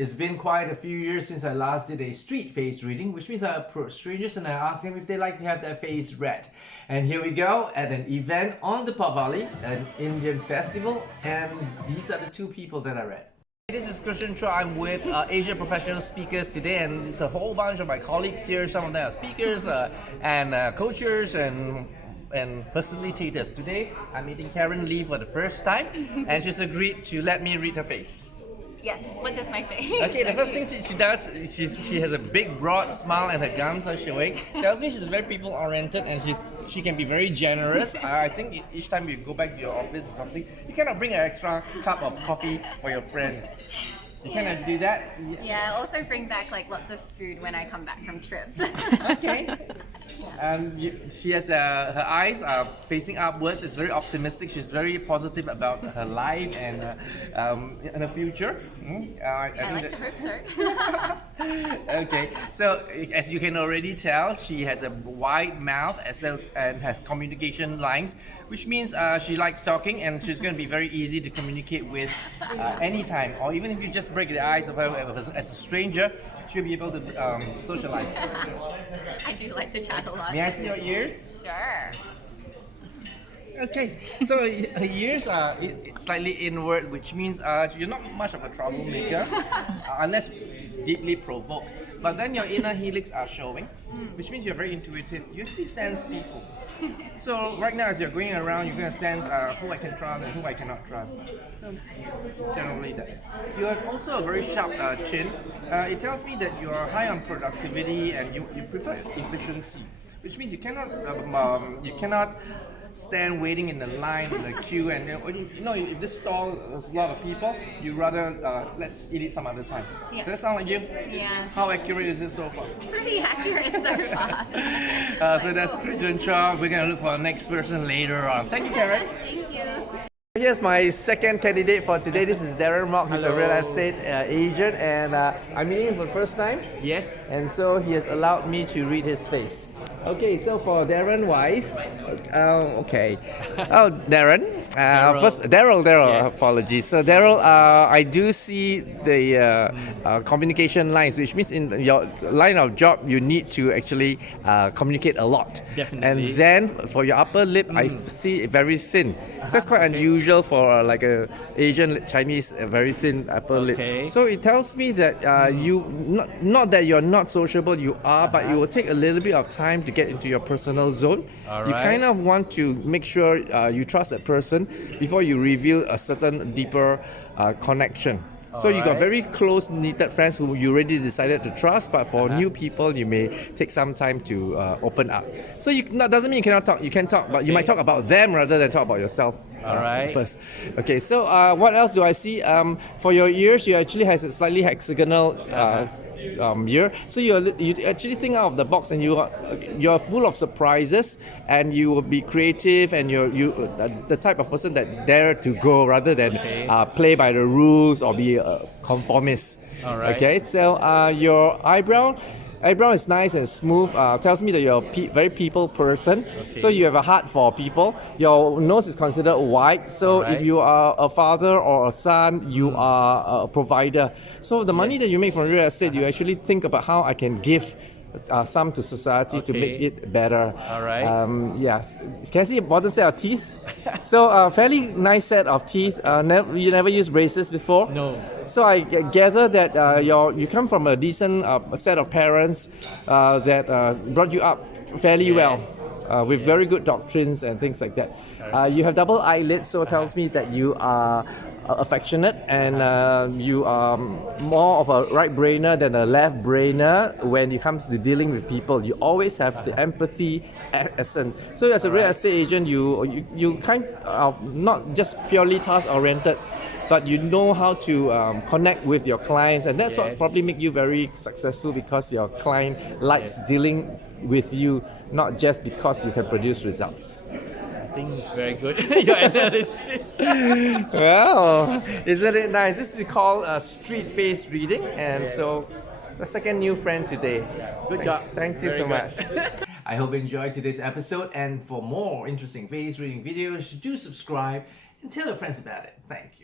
It's been quite a few years since I last did a street face reading, which means I approach strangers and I ask them if they like to have their face read. And here we go at an event on the Pavali, an Indian festival, and these are the two people that I read. This is Christian Chua. I'm with Asia professional speakers today, and it's a whole bunch of my colleagues here. Some of them are speakers and coaches and facilitators. Today, I'm meeting Karen Lee for the first time, and she's agreed to let me read her face. Yes, what does my face? Okay, the first thing she does, she has a big broad smile and her gums are showing. Tells me she's very people oriented and she can be very generous. I think each time you go back to your office or something, you cannot bring an extra cup of coffee for your friend. You cannot do that. Yeah, I also bring back like lots of food when I come back from trips. Okay. She has her eyes are facing upwards. It's very optimistic. She's very positive about her life and her future. I like to hope so. Okay, so as you can already tell, she has a wide mouth as well and has communication lines, which means she likes talking and she's going to be very easy to communicate with anytime, or even if you just break the ice of her as a stranger, she'll be able to socialize. I do like to chat a lot. May I see your ears? Sure. Okay, so her ears are slightly inward, which means you're not much of a troublemaker unless deeply provoked. But then your inner helix are showing, which means you're very intuitive. You actually sense people. So right now, as you're going around, you're going to sense who I can trust and who I cannot trust. So generally that. You have also a very sharp chin. It tells me that you are high on productivity and you prefer efficiency, which means you cannot stand waiting in the line in the queue, and if this stall has a lot of people, you rather let's eat it some other time. Yeah. Does that sound like you? Yeah. How accurate is it so far? Pretty accurate so far. So that's Christian Chua. We're gonna look for our next person later on. Thank you, Karen. Thank you. Here's my second candidate for today. This is Darren Rock. He's a real estate agent, and I'm meeting him for the first time. Yes. And so he has allowed me to read his face. Okay, so for Darren Wise, okay. Oh, Darren. First, Daryl. Yes. Apologies. So Daryl, I do see the communication lines, which means in your line of job, you need to actually communicate a lot. Definitely. And then for your upper lip, I see it very thin. So that's quite unusual for like a Asian Chinese very thin upper lip. So it tells me that you not that you're not sociable, you are, but it will take a little bit of time to get into your personal zone. You kind of want to make sure you trust that person before you reveal a certain deeper connection. So you got very close knitted friends who you already decided to trust, but for new people you may take some time to open up. So that doesn't mean you cannot talk. You can talk, but you might talk about them rather than talk about yourself first. Okay, so what else do I see? For your ears, you actually has a slightly hexagonal ear. So you actually think out of the box, and you're full of surprises, and you will be creative, and you're the type of person that dare to go rather than play by the rules or be a conformist. Okay, so your eyebrow is nice and smooth. Tells me that you're a very people person. So you have a heart for people. Your nose is considered wide. So if you are a father or a son, you are a provider. So the money that you make from real estate, you actually think about how I can give some to society to make it better. Yes. Can I see a bottom set of teeth? So fairly nice set of teeth. You never used braces before? No. So I gather that you come from a decent set of parents that brought you up fairly well, with very good doctrines and things like that. You have double eyelids, so it tells me that you are affectionate, and you are more of a right brainer than a left brainer when it comes to dealing with people. You always have the empathy essence. So as a real estate agent, you kind of not just purely task oriented, but you know how to connect with your clients, and that's what probably make you very successful, because your client likes dealing with you, not just because you can produce results. I think it's very good, your analysis. Well, isn't it nice? This we call a street face reading, and so the second new friend today. Good job. Thank you Very so good. much. I hope you enjoyed today's episode, and for more interesting face reading videos, do subscribe and tell your friends about it. Thank you.